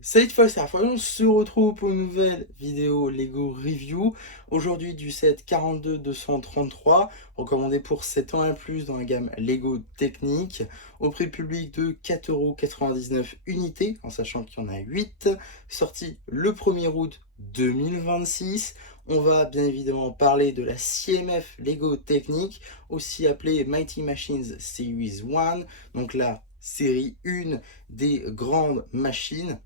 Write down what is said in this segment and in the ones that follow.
Salut fois, c'est Raphaël, on se retrouve pour une nouvelle vidéo Lego Review. Aujourd'hui du set 42-233, recommandé pour 7 ans et plus dans la gamme Lego Technique, au prix public de 4,99 € unité, en sachant qu'il y en a 8, sorti le 1er août 2026. On va bien évidemment parler de la CMF Lego Technique, aussi appelée Mighty Machines Series 1, donc la série 1 des grandes machines.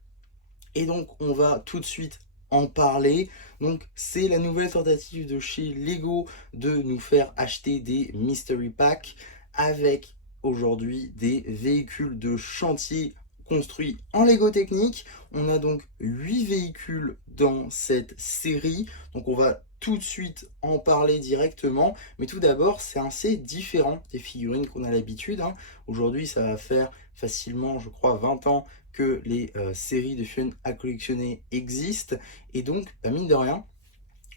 Et donc, on va tout de suite en parler. Donc, c'est la nouvelle tentative de chez Lego de nous faire acheter des Mystery Packs avec aujourd'hui des véhicules de chantier construits en Lego Technique. On a donc 8 véhicules dans cette série. Donc, on va tout de suite en parler directement. Mais tout d'abord, c'est assez différent des figurines qu'on a l'habitude, hein. Aujourd'hui, ça va faire facilement, je crois, 20 ans que les séries de figurines à collectionner existent. Et donc, mine de rien,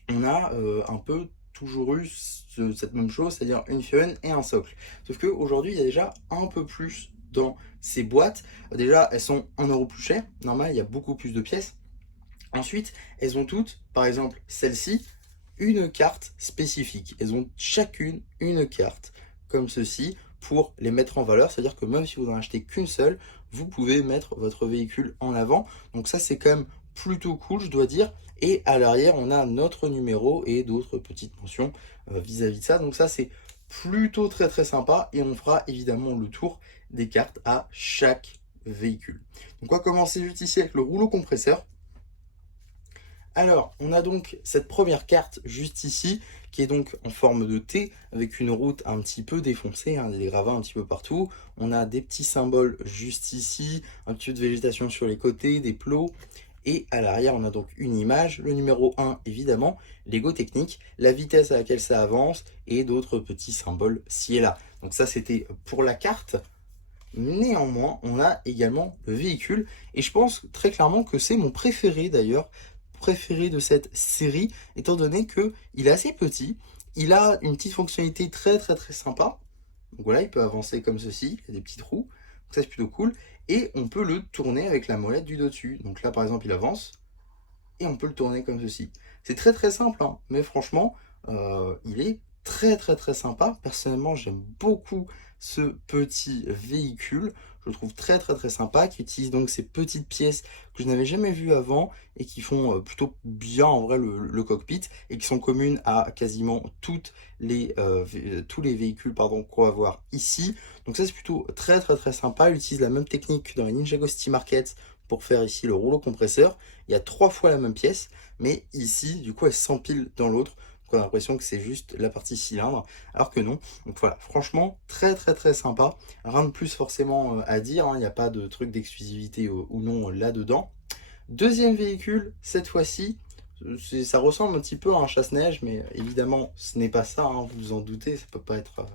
on a un peu toujours eu cette même chose, c'est-à-dire une figurine et un socle. Sauf qu'aujourd'hui, il y a déjà un peu plus dans ces boîtes. Déjà, elles sont 1 € plus chères. Normal, il y a beaucoup plus de pièces. Ensuite, elles ont toutes, par exemple celle-ci, une carte spécifique. Elles ont chacune une carte comme ceci pour les mettre en valeur. C'est-à-dire que même si vous n'en achetez qu'une seule, vous pouvez mettre votre véhicule en avant. Donc ça, c'est quand même plutôt cool, je dois dire. Et à l'arrière, on a notre numéro et d'autres petites mentions vis-à-vis de ça. Donc ça, c'est plutôt très très sympa. Et on fera évidemment le tour des cartes à chaque véhicule. Donc on va commencer juste ici avec le rouleau compresseur. Alors, on a donc cette première carte juste ici, qui est donc en forme de T, avec une route un petit peu défoncée, hein, des gravats un petit peu partout. On a des petits symboles juste ici, un petit peu de végétation sur les côtés, des plots. Et à l'arrière, on a donc une image, le numéro 1 évidemment, Lego Technique, la vitesse à laquelle ça avance, et d'autres petits symboles ci et là. Donc ça, c'était pour la carte. Néanmoins, on a également le véhicule, et je pense très clairement que c'est mon préféré d'ailleurs, préféré de cette série, étant donné que il est assez petit, il a une petite fonctionnalité très très très sympa. Donc voilà, il peut avancer comme ceci, il y a des petits trous, donc ça c'est plutôt cool, et on peut le tourner avec la molette du dessus. Donc là par exemple il avance, et on peut le tourner comme ceci. C'est très très simple, hein, mais franchement, il est très très très sympa. Personnellement, j'aime beaucoup ce petit véhicule. Je le trouve très très très sympa, qui utilise donc ces petites pièces que je n'avais jamais vues avant et qui font plutôt bien en vrai le cockpit et qui sont communes à quasiment tous les véhicules qu'on va voir ici. Donc ça c'est plutôt très très très sympa. Il utilise la même technique que dans les Ninjago City Market pour faire ici le rouleau compresseur. Il y a 3 fois la même pièce, mais ici, du coup, elle s'empile dans l'autre. Donc on a l'impression que c'est juste la partie cylindre, alors que non. Donc voilà, franchement, très très très sympa. Rien de plus forcément à dire, hein. Il n'y a pas de truc d'exclusivité ou non là-dedans. Deuxième véhicule, cette fois-ci, ça ressemble un petit peu à un chasse-neige, mais évidemment, ce n'est pas ça, hein, vous vous en doutez, ça peut pas être...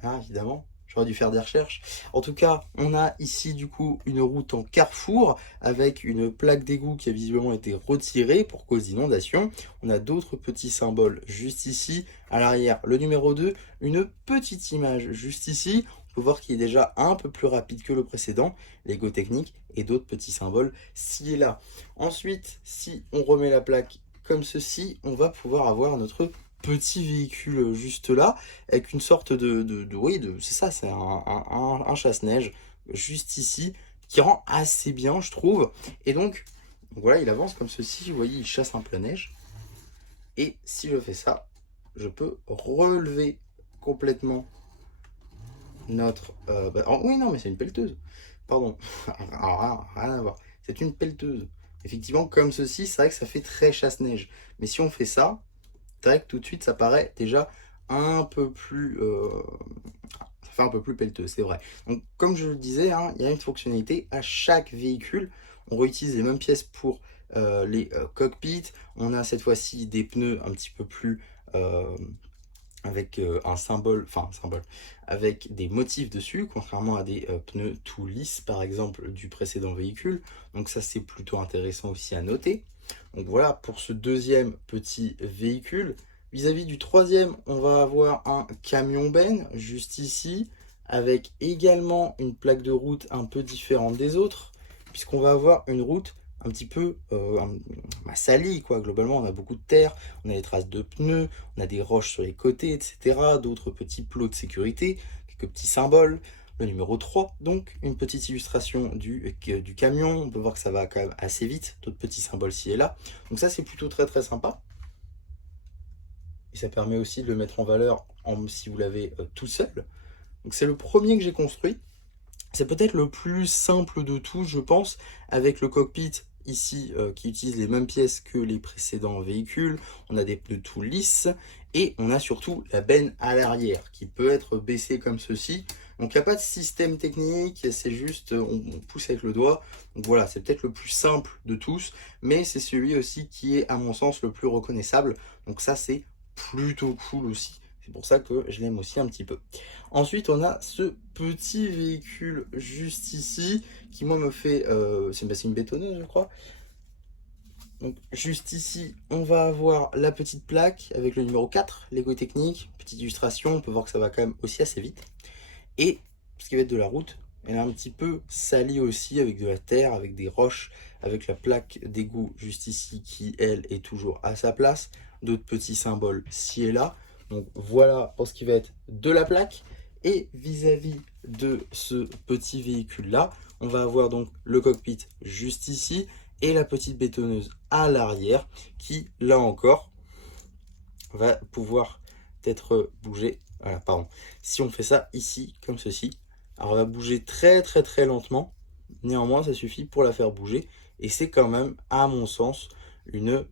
voilà, évidemment. J'aurais dû faire des recherches. En tout cas, on a ici du coup une route en carrefour avec une plaque d'égout qui a visiblement été retirée pour cause d'inondation. On a d'autres petits symboles juste ici. À l'arrière, le numéro 2, une petite image juste ici. On peut voir qu'il est déjà un peu plus rapide que le précédent, Lego Technique, et d'autres petits symboles ci et là. Ensuite, si on remet la plaque comme ceci, on va pouvoir avoir notre petit véhicule juste là, avec une sorte oui, c'est ça, c'est un chasse-neige juste ici, qui rend assez bien, je trouve. Et donc, voilà, il avance comme ceci, vous voyez, il chasse un peu la neige. Et si je fais ça, je peux relever complètement notre... oui, non, mais c'est une pelleteuse. Pardon, rien à voir. C'est une pelleteuse. Effectivement, comme ceci, c'est vrai que ça fait très chasse-neige. Mais si on fait ça, tac, tout de suite, ça paraît déjà un peu plus... ça fait un peu plus pelleteux, c'est vrai. Donc, comme je le disais, hein, il y a une fonctionnalité à chaque véhicule. On réutilise les mêmes pièces pour les cockpits. On a cette fois-ci des pneus un petit peu plus... avec un symbole, avec des motifs dessus, contrairement à des pneus tout lisses, par exemple, du précédent véhicule. Donc ça, c'est plutôt intéressant aussi à noter. Donc voilà, pour ce deuxième petit véhicule. Vis-à-vis du troisième, on va avoir un camion benne, juste ici, avec également une plaque de route un peu différente des autres, puisqu'on va avoir une route un petit peu sali, quoi. Globalement, on a beaucoup de terre, on a des traces de pneus, on a des roches sur les côtés, etc. D'autres petits plots de sécurité, quelques petits symboles. Le numéro 3, donc, une petite illustration du camion. On peut voir que ça va quand même assez vite. D'autres petits symboles ci et là. Donc ça, c'est plutôt très très sympa. Et ça permet aussi de le mettre en valeur si vous l'avez tout seul. Donc c'est le premier que j'ai construit. C'est peut-être le plus simple de tous, je pense, avec le cockpit ici qui utilise les mêmes pièces que les précédents véhicules. On a des pneus tout lisses et on a surtout la benne à l'arrière qui peut être baissée comme ceci. Donc il n'y a pas de système technique, c'est juste on pousse avec le doigt. Donc voilà, c'est peut-être le plus simple de tous, mais c'est celui aussi qui est à mon sens le plus reconnaissable. Donc ça c'est plutôt cool aussi. C'est pour ça que je l'aime aussi un petit peu. Ensuite, on a ce petit véhicule juste ici, qui moi me fait... c'est une bétonneuse, je crois. Donc juste ici, on va avoir la petite plaque avec le numéro 4, Lego Technique. Petite illustration, on peut voir que ça va quand même aussi assez vite. Et ce qui va être de la route, elle est un petit peu salie aussi avec de la terre, avec des roches, avec la plaque d'égout juste ici qui, elle, est toujours à sa place. D'autres petits symboles ci et là. Donc voilà pour ce qui va être de la plaque. Et vis-à-vis de ce petit véhicule-là, on va avoir donc le cockpit juste ici et la petite bétonneuse à l'arrière qui, là encore, va pouvoir être bougée. Voilà, pardon. Si on fait ça ici, comme ceci, alors elle va bouger très très très lentement. Néanmoins, ça suffit pour la faire bouger. Et c'est quand même, à mon sens, une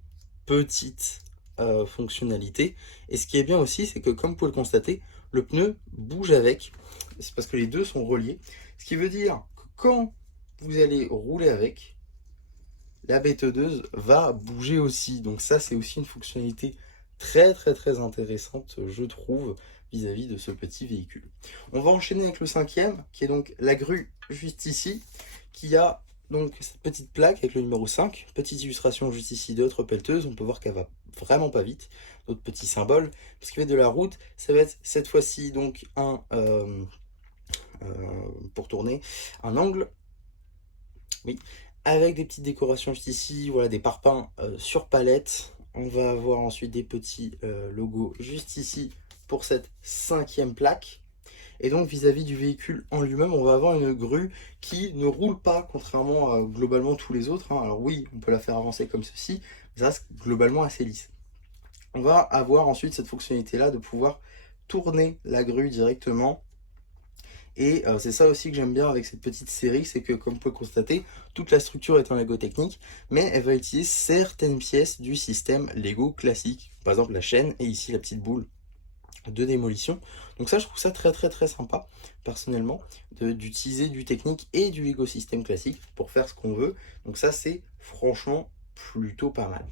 petite fonctionnalité. Et ce qui est bien aussi, c'est que comme vous pouvez le constater, le pneu bouge avec. C'est parce que les deux sont reliés. Ce qui veut dire que quand vous allez rouler avec, la bétonneuse va bouger aussi. Donc ça, c'est aussi une fonctionnalité très très très intéressante, je trouve, vis-à-vis de ce petit véhicule. On va enchaîner avec le cinquième, qui est donc la grue juste ici, qui a donc cette petite plaque avec le numéro 5, petite illustration juste ici d'autres pelleteuses. On peut voir qu'elle va vraiment pas vite. D'autres petits symboles. Ce qui va être de la route, ça va être cette fois-ci donc pour tourner, un angle. Oui, avec des petites décorations juste ici, voilà, des parpaings sur palette. On va avoir ensuite des petits logos juste ici pour cette cinquième plaque. Et donc vis-à-vis du véhicule en lui-même, on va avoir une grue qui ne roule pas, contrairement à globalement tous les autres, hein. Alors oui, on peut la faire avancer comme ceci, mais ça reste globalement assez lisse. On va avoir ensuite cette fonctionnalité-là de pouvoir tourner la grue directement. Et c'est ça aussi que j'aime bien avec cette petite série, c'est que comme on peut le constater, toute la structure est en Lego technique, mais elle va utiliser certaines pièces du système Lego classique. Par exemple la chaîne et ici la petite boule de démolition. Donc ça, je trouve ça très très très sympa, personnellement, d'utiliser du technique et du Lego système classique pour faire ce qu'on veut. Donc ça, c'est franchement plutôt pas mal.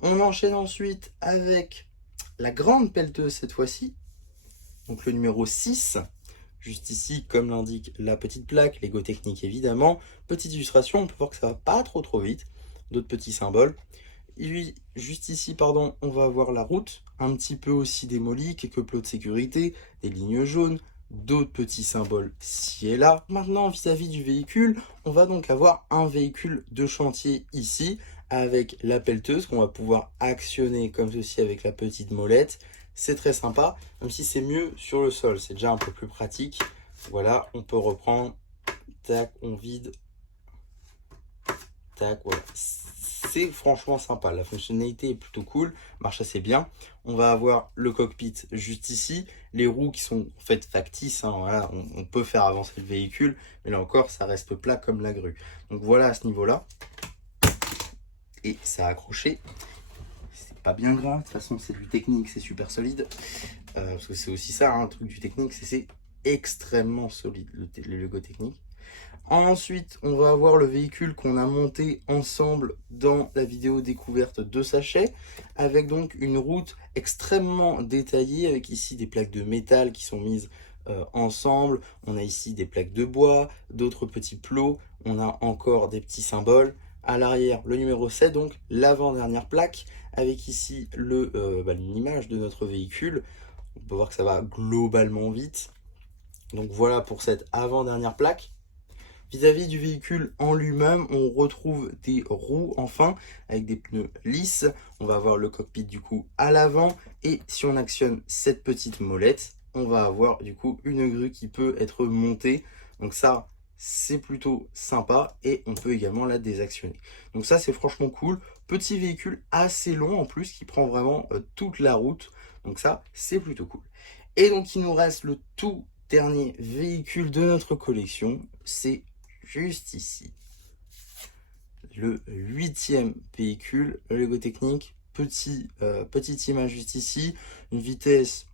On enchaîne ensuite avec la grande pelleteuse cette fois-ci, donc le numéro 6. Juste ici, comme l'indique la petite plaque, Lego Technique évidemment. Petite illustration, on peut voir que ça va pas trop vite. D'autres petits symboles. Et juste ici, pardon, on va avoir la route, un petit peu aussi démolie, quelques plots de sécurité, des lignes jaunes, d'autres petits symboles ci et là. Maintenant, vis-à-vis du véhicule, on va donc avoir un véhicule de chantier ici, avec la pelleteuse qu'on va pouvoir actionner comme ceci avec la petite molette. C'est très sympa, même si c'est mieux sur le sol, c'est déjà un peu plus pratique. Voilà, on peut reprendre, tac, on vide, tac, voilà. C'est franchement sympa, la fonctionnalité est plutôt cool, marche assez bien. On va avoir le cockpit juste ici, les roues qui sont en fait factices, hein, voilà, on peut faire avancer le véhicule, mais là encore ça reste plat comme la grue. Donc voilà à ce niveau-là, et ça a accroché. C'est pas bien grave, de toute façon c'est du technique, c'est super solide, parce que c'est aussi ça, hein, un truc du technique, c'est extrêmement solide le Lego technique. Ensuite, on va avoir le véhicule qu'on a monté ensemble dans la vidéo découverte de sachets, avec donc une route extrêmement détaillée, avec ici des plaques de métal qui sont mises ensemble. On a ici des plaques de bois, d'autres petits plots, on a encore des petits symboles. À l'arrière, le numéro 7, donc l'avant-dernière plaque, avec ici l'image de notre véhicule. On peut voir que ça va globalement vite. Donc voilà pour cette avant-dernière plaque. Vis-à-vis du véhicule en lui-même, on retrouve des roues enfin avec des pneus lisses. On va avoir le cockpit du coup à l'avant et si on actionne cette petite molette, on va avoir du coup une grue qui peut être montée. Donc ça, c'est plutôt sympa et on peut également la désactionner. Donc ça, c'est franchement cool. Petit véhicule assez long en plus qui prend vraiment toute la route. Donc ça, c'est plutôt cool. Et donc il nous reste le tout dernier véhicule de notre collection, c'est juste ici. Le 8e véhicule, le Lego Technic, petite image juste ici, une vitesse,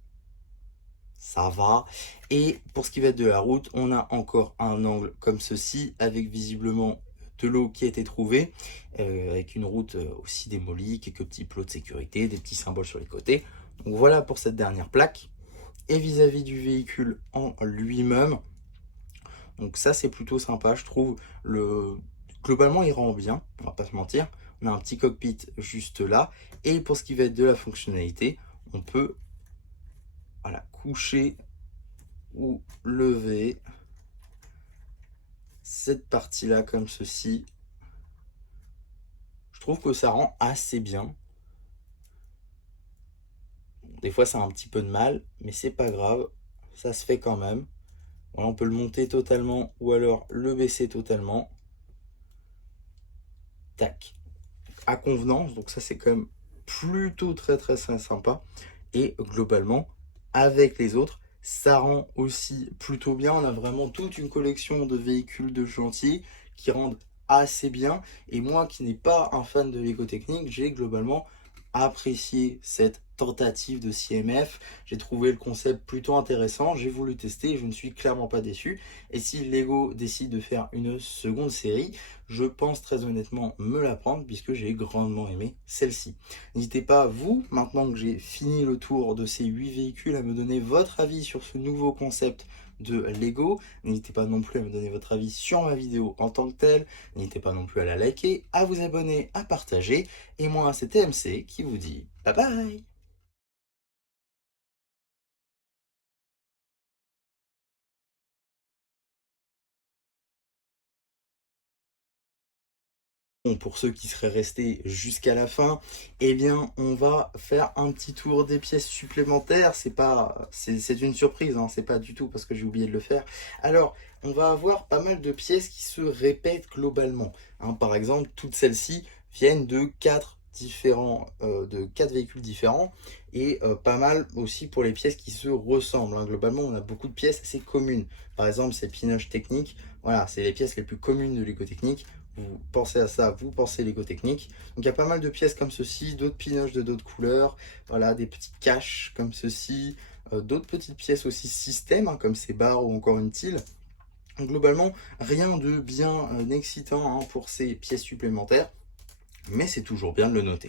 ça va. Et pour ce qui va être de la route, on a encore un angle comme ceci, avec visiblement de l'eau qui a été trouvée, avec une route aussi démolie, quelques petits plots de sécurité, des petits symboles sur les côtés. Donc voilà pour cette dernière plaque. Et vis-à-vis du véhicule en lui-même, donc ça c'est plutôt sympa je trouve. Globalement il rend bien, on va pas se mentir. On a un petit cockpit juste là. Et pour ce qui va être de la fonctionnalité, on peut voilà, coucher ou lever cette partie là comme ceci. Je trouve que ça rend assez bien. Des fois ça a un petit peu de mal, mais c'est pas grave, ça se fait quand même. Voilà, on peut le monter totalement ou alors le baisser totalement. Tac. À convenance, donc ça c'est quand même plutôt très sympa. Et globalement, avec les autres, ça rend aussi plutôt bien. On a vraiment toute une collection de véhicules de chantier qui rendent assez bien. Et moi qui n'ai pas un fan de Lego Technique, j'ai globalement apprécié cette tentative de CMF. J'ai trouvé le concept plutôt intéressant, j'ai voulu tester et je ne suis clairement pas déçu. Et si Lego décide de faire une seconde série, je pense très honnêtement me la prendre puisque j'ai grandement aimé celle-ci. N'hésitez pas, vous, maintenant que j'ai fini le tour de ces 8 véhicules, à me donner votre avis sur ce nouveau concept de Lego. N'hésitez pas non plus à me donner votre avis sur ma vidéo en tant que telle. N'hésitez pas non plus à la liker, à vous abonner, à partager. Et moi, c'est TMC qui vous dit bye bye. Bon, pour ceux qui seraient restés jusqu'à la fin, eh bien, on va faire un petit tour des pièces supplémentaires. C'est une surprise, hein, c'est pas du tout parce que j'ai oublié de le faire. Alors, on va avoir pas mal de pièces qui se répètent globalement, hein. Par exemple, toutes celles-ci viennent de quatre véhicules différents et pas mal aussi pour les pièces qui se ressemblent, hein. Globalement, on a beaucoup de pièces assez communes. Par exemple, ces pinoches techniques, voilà, c'est les pièces les plus communes de Lego Technique. Vous pensez à ça, vous pensez Lego Technique. Donc il y a pas mal de pièces comme ceci, d'autres pinoches de d'autres couleurs, voilà, des petits caches comme ceci, d'autres petites pièces aussi système, hein, comme ces barres ou encore une tile. Donc, globalement, rien de bien excitant, hein, pour ces pièces supplémentaires, mais c'est toujours bien de le noter.